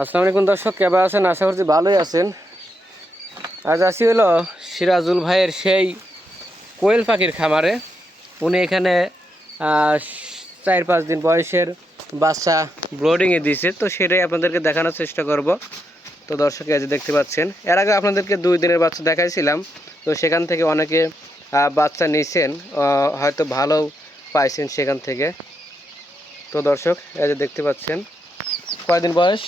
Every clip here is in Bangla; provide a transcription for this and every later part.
আসসালামু আলাইকুম দর্শক কেবা আছেন? আশা করছি ভালোই আছেন। আজ আসি হলো সিরাজুল ভাইয়ের সেই কোয়েল পাখির খামারে। উনি এখানে চার পাঁচ দিন বয়সের বাচ্চা ব্রোডিংয়ে দিয়েছে তো সেটাই আপনাদেরকে দেখানোর চেষ্টা করব। তো দর্শক আজ দেখতে পাচ্ছেন, এর আগে আপনাদেরকে দুই দিনের বাচ্চা দেখাইছিলাম। তো সেখান থেকে অনেকে বাচ্চা নিয়েছেন হয়তো ভালো পাইছেন সেখান থেকে। তো দর্শক, এই যে দেখতে পাচ্ছেন, কয়দিন বয়স?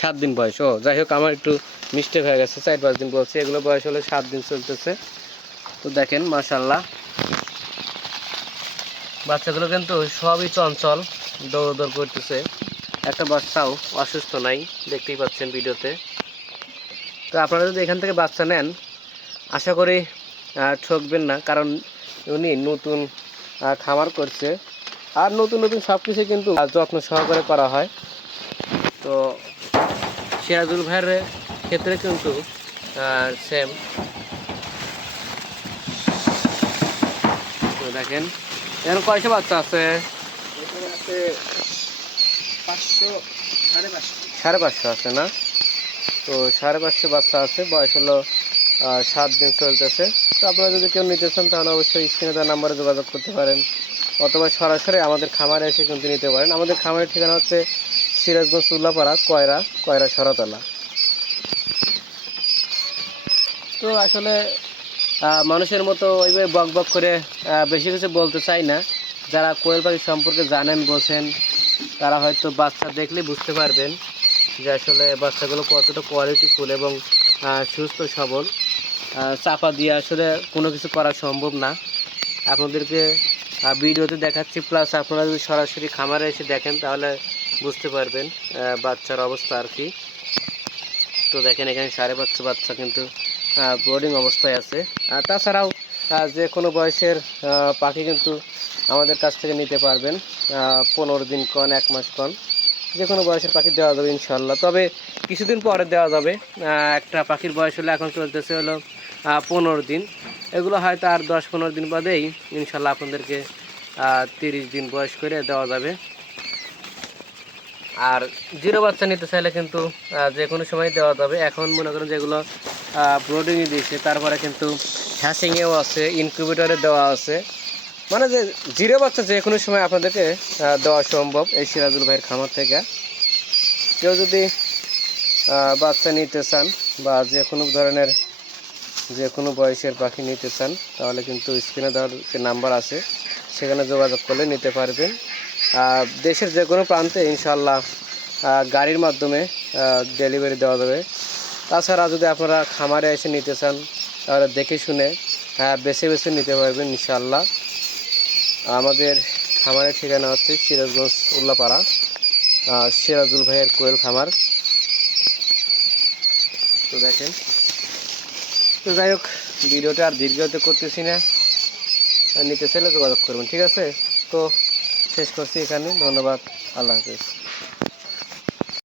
সাত দিন বয়স, ও, যাই হোক, আমার একটু মিস্টেক হয়ে গেছে, চার পাঁচ দিন বলছি, এগুলো বয়স হলে সাত দিন চলতেছে। তো দেখেন মাশাল্লাহ বাচ্চাগুলো কিন্তু সবই চঞ্চল দৌড় দৌড় করতেছে। একটা বাচ্চাও অসুস্থ নাই, দেখতেই পাচ্ছেন ভিডিওতে। তো আপনারা যদি এখান থেকে বাচ্চা নেন, আশা করি ঠকবেন না, কারণ উনি নতুন খামার করছে। আর নতুন নতুন সব কিছু কিন্তু যত্ন সহকারে করা হয়। তো সিরাজুল ভাইয়ের ক্ষেত্রে কিন্তু সেম দেখেন এখানে কয়টা বাচ্চা আছে? সাড়ে পাঁচশো। আছে না? তো সাড়ে পাঁচশো বাচ্চা আছে বয়স হলো সাত দিন চলতেছে। তো আপনারা যদি কেউ নিতে চান তাহলে অবশ্যই স্ক্রিনে তার নাম্বারে যোগাযোগ করতে পারেন। অথবা সরাসরি আমাদের খামারে এসে কিন্তু নিতে পারেন। আমাদের খামারের ঠিকানা হচ্ছে সিরাজগঞ্জ উল্লাপাড়া, কয়রা কয়রা সরাতলা। তো আসলে মানুষের মতো ওইভাবে বক বক করে বেশি কিছু বলতে চাই না। যারা কোয়েল পাখি সম্পর্কে জানেন, বোঝেন, তারা হয়তো বাচ্চা দেখলে বুঝতে পারবেন যে আসলে বাচ্চাগুলো কতটা কোয়ালিটিফুল এবং সুস্থ, সবল। চাপা দিয়ে আসলে কোনো কিছু করা সম্ভব না। আপনাদেরকে ভিডিওতে দেখাচ্ছি প্লাস আপনারা যদি সরাসরি খামারে এসে দেখেন, তাহলে বুঝতে পারবেন বাচ্চার অবস্থা আর কি। তো দেখেন, এখানে সাড়ে পাঁচশো বাচ্চা বাচ্চা কিন্তু বোর্ডিং অবস্থায় আছে। আর তাছাড়াও যে কোনো বয়সের পাখি কিন্তু আমাদের কাছ থেকে নিতে পারবেন পনেরো দিন কন, এক মাস কন। যে কোনো বয়সের পাখি দেওয়া যাবে ইনশাল্লাহ তবে কিছুদিন পরে দেওয়া যাবে। একটা পাখির বয়স হলে, এখন চলতেছে হলো পনেরো দিন। এগুলো হয়তো আর দশ পনেরো দিন বাদেই ইনশাল্লাহ আপনাদেরকে তিরিশ দিন বয়স করে দেওয়া যাবে। আর জিরো বাচ্চা নিতে চাইলে কিন্তু যে কোনো সময় দেওয়া যাবে। এখন মনে করেন যেগুলো ব্রোডিংয়ে দিয়েছে, তারপরে কিন্তু হ্যাসিংয়েও আছে ইনকিউবেটরে দেওয়া আছে। মানে যে জিরো বাচ্চা যে কোনো সময় আপনাদেরকে দেওয়া সম্ভব এই সিরাজুল ভাইয়ের খামার থেকে। কেউ যদি বাচ্চা নিতে চান বা যে কোনো ধরনের যে কোনো বয়সের পাখি নিতে চান তাহলে কিন্তু স্ক্রিনে দেওয়ার যে নাম্বার আছে সেখানে যোগাযোগ করলে নিতে পারবেন। দেশের যে কোনো প্রান্তে ইনশাল্লাহ গাড়ির মাধ্যমে ডেলিভারি দেওয়া যাবে। তাছাড়া যদি আপনারা খামারে এসে নিতে চান তাহলে দেখে শুনে আহ, বেছে বেছে নিতে পারবেন ইনশাল্লাহ আমাদের খামারের ঠিকানা হচ্ছে সিরাজগঞ্জ উল্লাপাড়া সিরাজুল ভাইয়ের কোয়েল খামার। তো দেখেন, তো যাই হোক, ভিডিওটা আর দীর্ঘত করতেছি না। নিতে চাইলে যোগাযোগ করবেন, ঠিক আছে? তো শেষ করছি এখানে, ধন্যবাদ, আল্লাহ হাফিজ।